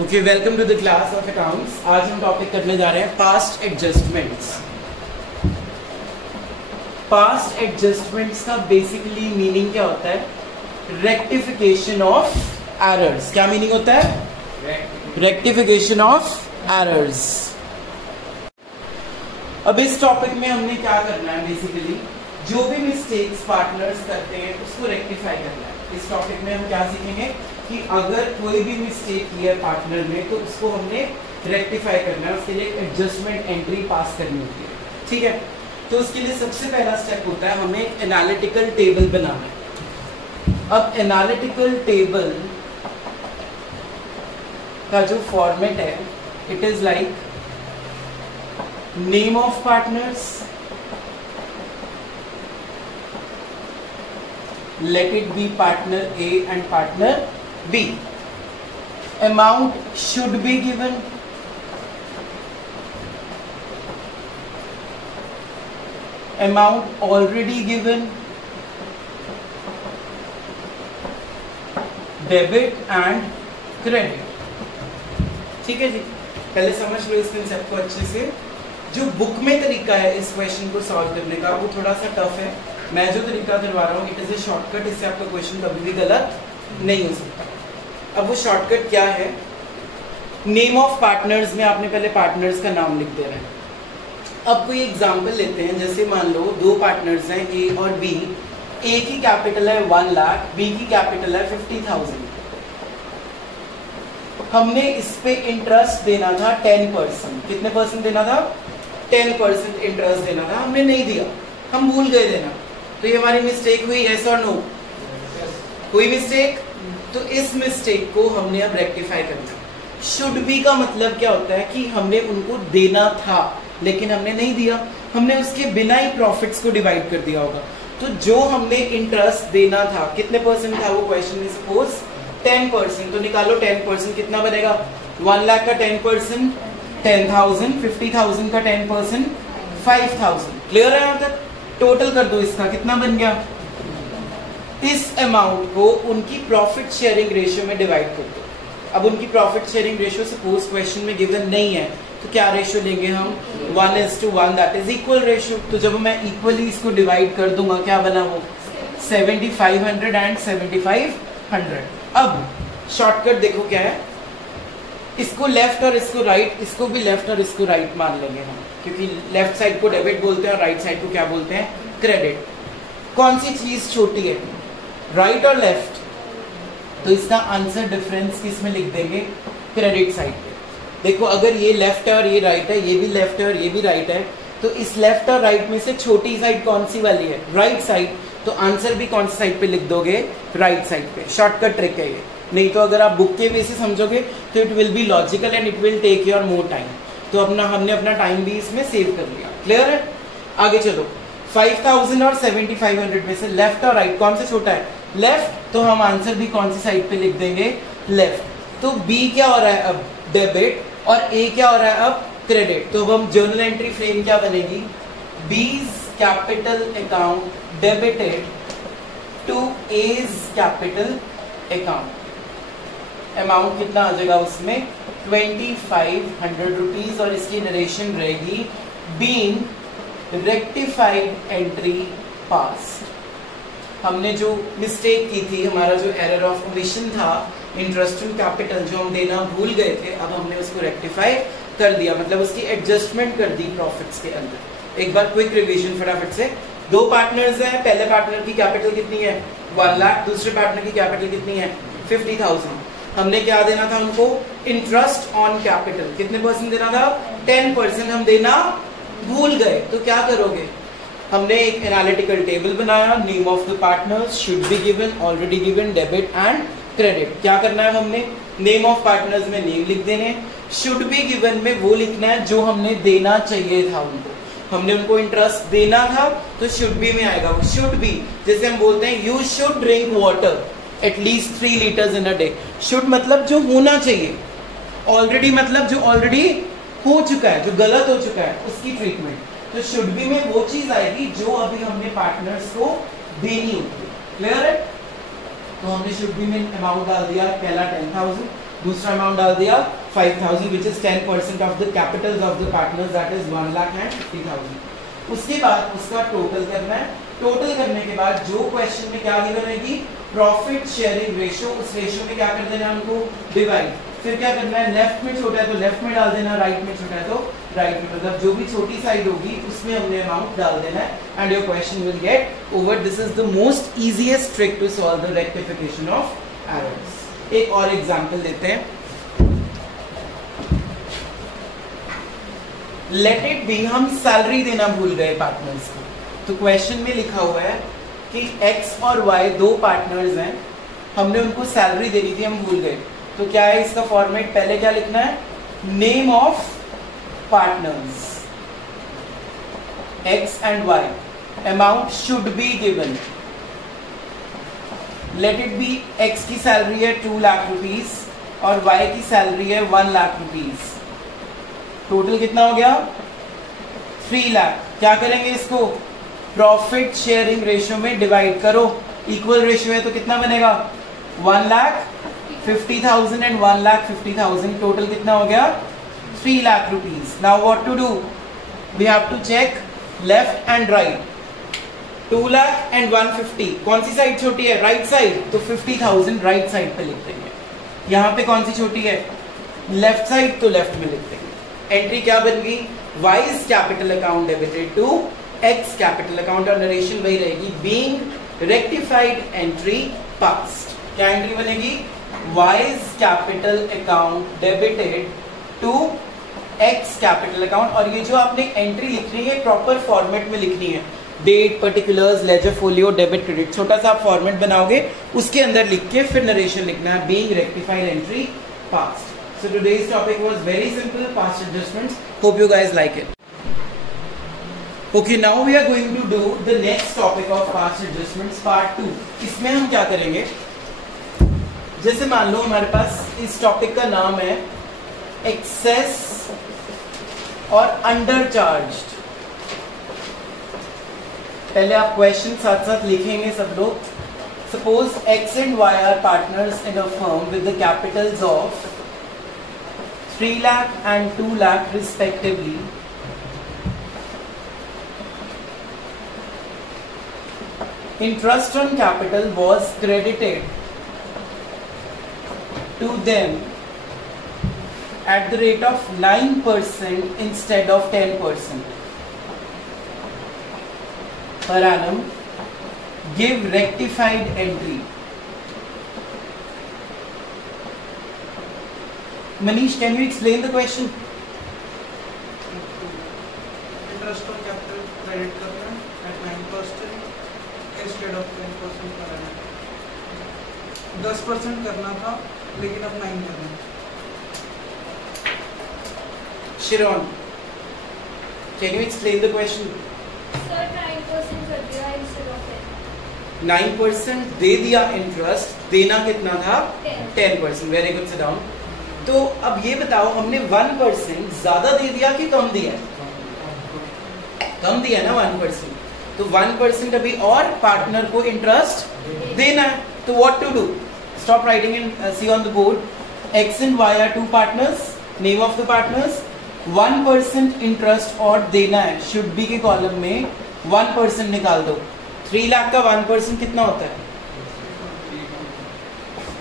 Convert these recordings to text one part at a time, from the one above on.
Okay, welcome to the class of accounts. आज हम topic करने जा रहे हैं पास्ट एडजस्टमेंट्स। पास्ट एडजस्टमेंट्स का बेसिकली मीनिंग क्या होता है? Rectification of errors. क्या मीनिंग होता है? Rectification of errors. अब इस टॉपिक में हमने क्या करना है? बेसिकली जो भी मिस्टेक्स पार्टनर्स करते हैं उसको रेक्टिफाई करना है। इस टॉपिक में हम क्या सीखेंगे कि अगर कोई भी मिस्टेक की है पार्टनर में तो उसको हमने रेक्टिफाई करना है, उसके लिए एडजस्टमेंट एंट्री पास करनी होती है। ठीक है, तो उसके लिए सबसे पहला स्टेप होता है हमें एक एनालिटिकल टेबल बनाना है। अब एनालिटिकल टेबल का जो फॉर्मेट है, it is like name of partners, let it be partner A and partner B. Amount should be given. Amount already given. Debit and credit. ठीक है जी, पहले समझ लो इस कंसेप्ट को अच्छे से। जो बुक में तरीका है इस क्वेश्चन को सॉल्व करने का वो थोड़ा सा टफ है। मैं जो तरीका करवा रहा हूँ इट इज ए शॉर्टकट, इससे आपका क्वेश्चन कभी भी गलत नहीं हो सकता। अब वो शॉर्टकट क्या है? नेम ऑफ पार्टनर्स में आपने पहले पार्टनर्स का नाम लिख देना है। अब कोई एग्जांपल लेते हैं, जैसे मान लो दो पार्टनर्स हैं ए और बी। ए की कैपिटल है 1 लाख, बी की कैपिटल है 50,000। हमने इस पे इंटरेस्ट देना था 10%। कितने परसेंट देना था? 10% इंटरेस्ट देना था। हमने नहीं दिया, हम भूल गए देना, तो ये हमारी मिस्टेक हुई। यस और नो? कोई मिस्टेक? तो इस मिस्टेक को हमने अब रेक्टिफाई करना। शुड बी का मतलब क्या होता है कि हमने उनको देना था लेकिन हमने नहीं दिया, हमने उसके बिना ही प्रॉफिट्स को डिवाइड कर दिया होगा। तो जो हमने इंटरेस्ट देना था, कितने परसेंट था वो क्वेश्चन में? सपोज 10%, तो निकालो 10% कितना बनेगा? 1 लाख का 10% 10,000, 50,000 का 10% 5,000। क्लियर है यहाँ तक? टोटल कर दो इसका, कितना बन गया? इस अमाउंट को उनकी प्रॉफिट शेयरिंग रेशियो में डिवाइड कर दो। अब उनकी profit sharing ratio suppose question में गिवन नहीं है तो क्या रेशियो लेंगे हम? 1:1, दैट इज इक्वल रेशियो। तो जब मैं इक्वली इसको डिवाइड कर दूंगा क्या बना वो? 7500 एंड 7500। अब शॉर्टकट देखो क्या है, इसको लेफ्ट और इसको राइट, इसको भी लेफ्ट और इसको राइट मान लेंगे हम, क्योंकि लेफ्ट साइड को डेबिट बोलते हैं और राइट साइड को क्या बोलते हैं? क्रेडिट। कौन सी चीज छोटी है, राइट और लेफ्ट? तो इसका आंसर डिफरेंस किस में लिख देंगे? क्रेडिट साइड पे। देखो अगर ये लेफ्ट है और ये राइट है, ये भी लेफ्ट है और ये भी राइट है, तो इस लेफ्ट और राइट में से छोटी साइड कौन सी वाली है? Right side. तो आंसर भी कौन सी साइड पे लिख दोगे? राइट साइड पे। शॉर्टकट ट्रिक है ये, नहीं तो अगर आप बुक के बेसिस समझोगे तो it will be logical and it will take your more time. तो हमने अपना टाइम भी इसमें सेव कर लिया। क्लियर है? आगे चलो। 5,000 और 7,500 में से लेफ्ट और राइट कौन सा छोटा है? लेफ्ट। तो हम आंसर भी कौन सी साइड पे लिख देंगे? लेफ्ट। तो बी क्या हो रहा है अब? डेबिट। और ए क्या हो रहा है अब? क्रेडिट। तो अब हम जर्नल एंट्री फ्रेम क्या बनेगी? B's capital account debited to A's capital account. Amount कितना आ जाएगा उसमें? 2,500 रुपीज। और इसकी नरेशन रहेगी बीइंग रेक्टिफाइड एंट्री पास्ट। हमने जो मिस्टेक की थी, हमारा जो एरर ऑफ ओमिशन था, इंटरेस्ट टू कैपिटल जो हम देना भूल गए थे, अब हमने उसको रेक्टिफाई कर दिया, मतलब उसकी एडजस्टमेंट कर दी प्रॉफिट्स के अंदर। एक बार क्विक रिवीजन फटाफट से। दो पार्टनर्स हैं, पहले पार्टनर की कैपिटल कितनी है? 1 लाख। दूसरे पार्टनर की कैपिटल कितनी है? 50,000। हमने क्या देना था उनको? Interest on capital. कितने परसेंट देना था? 10%। हम देना भूल गए, तो क्या करोगे? हमने एक एनालिटिकल टेबल बनाया। Name of the partners should be given, already given, debit and credit. क्या करना है हमने? नेम ऑफ पार्टनर्स में नेम लिख देने, शुड बी गिवन में वो लिखना है जो हमने देना चाहिए था उनको। हमने उनको इंटरेस्ट देना था तो शुड बी में आएगा वो शुड बी। जैसे हम बोलते हैं you should drink water at least 3 litres in a day. Should मतलब जो होना चाहिए, ऑलरेडी मतलब जो ऑलरेडी हो चुका है, जो गलत हो चुका है उसकी ट्रीटमेंट। तो शुड बी में वो चीज आएगी जो अभी हमने पार्टनर्स को देनी होती है। क्लियर है? तो हमने शुड बी में अमाउंट डाल दिया, पहला 10,000, दूसरा अमाउंट डाल दिया 5000 which is 10% of the Capitals of the partners, that is 1,50,000। उसके बाद उसका टोटल करना है। टोटल करने के बाद जो क्वेश्चन में क्या गिवन रहेगी, प्रॉफिट शेयरिंग रेशियो, उस रेशियो में क्या कर देना उनको डिवाइड। फिर क्या करना है, लेफ्ट में छोटा है तो लेफ्ट में डाल देना, राइट में छोटा है तो राइट में, मतलब जो भी छोटी साइड होगी उसमें हमने अमाउंट डाल देना है and your question will get over. This is the most easiest trick to solve the rectification of errors. एक और एग्जांपल देते हैं। लेट इट बी हम सैलरी देना भूल गए पार्टनर्स को, तो क्वेश्चन में लिखा हुआ है कि x और y दो पार्टनर्स हैं, हमने उनको सैलरी देनी थी, हम भूल गए। तो क्या है इसका फॉर्मेट, पहले क्या लिखना है, name of partners x and y, amount should be given. Late it B x की सैलरी है 2 लाख रुपीस और y की सैलरी है 1 लाख रुपीस। टोटल कितना हो गया, 3 लाख। क्या करेंगे इसको, प्रॉफिट शेयरिंग रेशियो में डिवाइड करो, इक्वल रेशियो है तो कितना बनेगा, 1,50,000 एंड 1,50,000, टोटल कितना हो गया, 3 lakh rupees. Now what to do, we have to check left and right. 2 lakh and 150, कौन सी साइड छोटी है, राइट साइड, तो 50,000 राइट साइड पे लिख देंगे। यहाँ पे कौन सी छोटी है, लेफ्ट साइड, तो लेफ्ट में लिख देंगे। एंट्री क्या बन गई, Y's capital account debited to X capital account, और नरेशन वही रहेगी, बीइंग रेक्टिफाइड एंट्री पास्ट। क्या एंट्री बनेगी, Y's capital account debited to X capital account. और ये जो आपने एंट्री लिखनी है प्रॉपर फॉर्मेट में लिखनी है, date, particulars, ledger folio, debit credit, छोटा सा आप फॉर्मेट बनाओगे उसके अंदर लिख के फिर नरेशन लिखना है, being rectified entry past. So today's topic was very simple, past adjustments. Hope you guys like it. Okay, now we are going to do the next topic of past adjustments, part 2. इसमें हम क्या करेंगे, जैसे मान लो हमारे पास इस topic का नाम है एक्सेस और अंडर चार्ज्ड। पहले आप क्वेश्चन साथ साथ लिखेंगे सब लोग। Suppose X and Y are partners in a firm with the capitals of 3 lakh and 2 lakh respectively. Interest on capital was credited to them at the rate of 9% instead of 10% per annum. Give rectified entry. Manish, can you explain the question? Interest on capital credit करना at 9% instead of 10% per annum. 10% करना था लेकिन अब 9 करना है। Shiron, can you explain the question? Sir, 9% कर दिया instead of 10. 9% दे दिया इंटरेस्ट, देना कितना था, 10%। Very good, sit down. तो अब ये बताओ, हमने 1% ज्यादा दे दिया कि कम दिया, कम दिया ना 1%, तो 1% अभी और पार्टनर को इंटरेस्ट देना है। तो what to do, stop writing in, see on the board, X and Y are 2 partners, name of the partners, 1% interest और देना है, शुड बी के कॉलम में 1% निकाल दो। 3 लाख का 1% कितना होता है,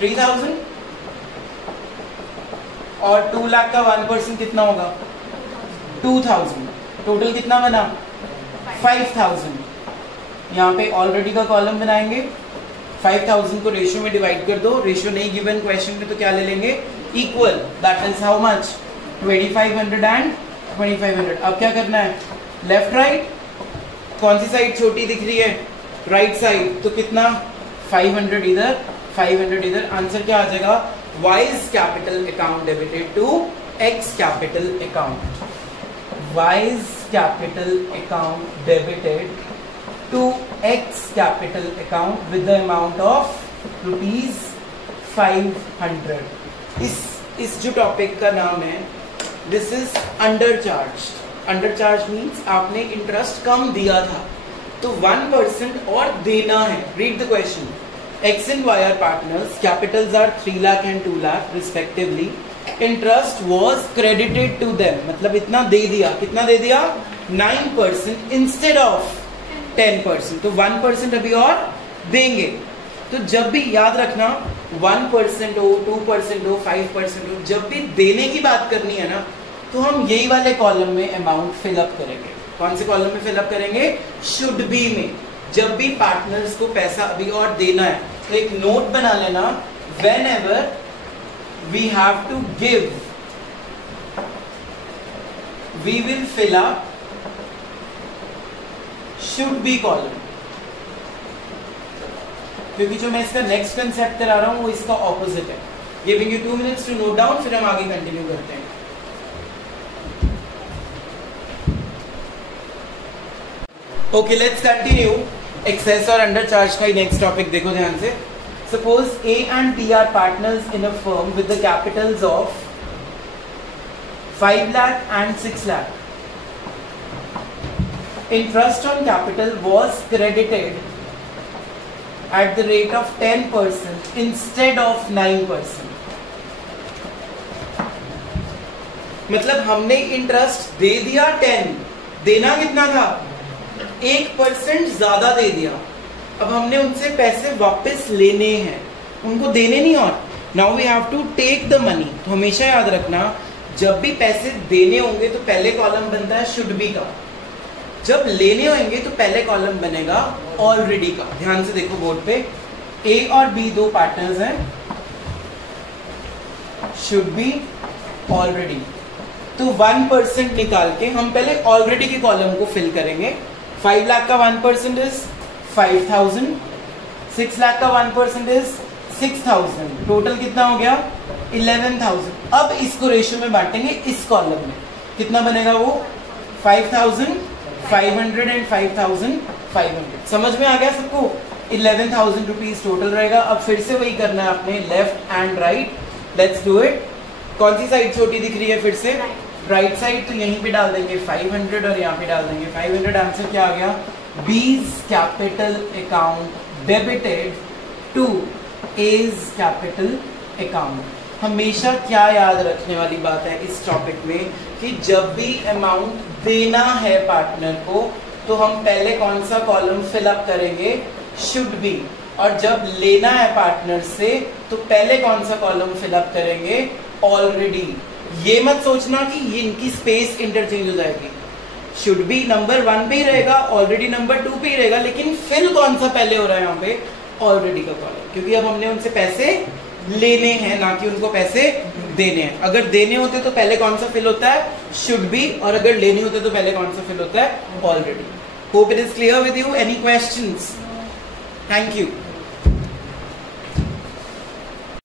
3000, और 2 लाख का 1% कितना होगा, 2000। टोटल कितना बना, 5000। यहाँ पे ऑलरेडी का कॉलम बनाएंगे, 5000 को रेशियो में डिवाइड कर दो, रेशियो नहीं गिवन क्वेश्चन में तो क्या ले लेंगे, equal, that is how much, 2500 and 2500। अब क्या करना है, लेफ्ट राइट, कौन सी साइड छोटी दिख रही है, राइट साइड, तो कितना, 500 इधर, 500 इधर। आंसर क्या आ जाएगा, Y's capital account debited to X capital account, Y's capital account debited to X capital account with the amount of ₹500। इस जो टॉपिक का नाम है, this is under charge. Under charge means आपने इंटरेस्ट कम दिया था, तो 1% और देना है। Read the question, X and Y are partners. Capitals are 3 lakh and 2 lakh respectively. Interest was credited to them. मतलब इतना दे दिया, कितना दे दिया? 9% instead of 10%. तो 1% अभी और देंगे. तो जब भी याद रखना 1% हो, 2% हो, 5% हो, जब भी देने की बात करनी है ना, तो हम यही वाले कॉलम में अमाउंट फिलअप करेंगे. कौन से कॉलम में फिलअप करेंगे? शुड बी में. जब भी पार्टनर्स को पैसा अभी और देना है तो एक नोट बना लेना, whenever we have to give, we will fill up should be column. क्योंकि जो मैं इसका नेक्स्ट कंसेप्ट करा रहा हूं वो इसका ऑपोजिट है. Giving you 2 minutes to note down, फिर हम आगे कंटिन्यू करते हैं. Okay, let's continue. एक्सेस और अंडर चार्ज का ही नेक्स्ट टॉपिक देखो ध्यान से. Suppose A and B are partners in a firm with the capitals of 5 lakh and 6 lakh. Interest on capital was credited at the rate of 10% instead of 9%. मतलब हमने interest दे दिया 10, देना कितना था? 1% ज्यादा दे दिया. अब हमने उनसे पैसे वापस लेने हैं, उनको देने नहीं. और now we have to take the money. तो हमेशा याद रखना, जब भी पैसे देने होंगे तो पहले कॉलम बनता है शुड बी का, जब लेने होंगे तो पहले कॉलम बनेगा ऑलरेडी का. ध्यान से देखो बोर्ड पे, ए और बी दो पार्टनर्स हैं, शुड बी ऑलरेडी. तो 1% निकाल के हम पहले ऑलरेडी के कॉलम को फिल करेंगे. 5 लाख का 1% इज 5,000, 6 लाख का 1% इज 6,000. टोटल कितना हो गया? 11,000. अब इसको रेशियो में बांटेंगे इस कॉलम में. कितना बनेगा वो? 5,500 एंड 5,500. समझ में आ गया सबको? 11,000 रुपीज टोटल रहेगा. अब फिर से वही करना है आपने, left and right. Let's do it. कौन सी साइड छोटी दिख रही है फिर से? Right side. तो यहीं पे डाल देंगे 500 और यहाँ पे डाल देंगे 500. आंसर क्या आ गया? B's capital account debited to A's capital account. हमेशा क्या याद रखने वाली बात है इस टॉपिक में कि जब भी अमाउंट देना है पार्टनर को तो हम पहले कौन सा कॉलम फिलअप करेंगे? Should be. और जब लेना है पार्टनर से तो पहले कौन सा कॉलम फिलअप करेंगे? ऑलरेडी. ये मत सोचना कि ये इनकी स्पेस इंटरचेंज हो जाएगी. शुड बी नंबर 1 पे ही रहेगा, ऑलरेडी नंबर 2 पे ही रहेगा, लेकिन फिल कौन सा पहले हो रहा है यहाँ पे? ऑलरेडी का कॉलम. क्योंकि अब हमने उनसे पैसे लेने हैं, ना कि उनको पैसे देने हैं. अगर देने होते तो पहले कौन सा फिल होता है? Should be. और अगर लेने होते तो पहले कौन सा फिल होता है? Already. Hope it is clear with you. Any questions? Thank you.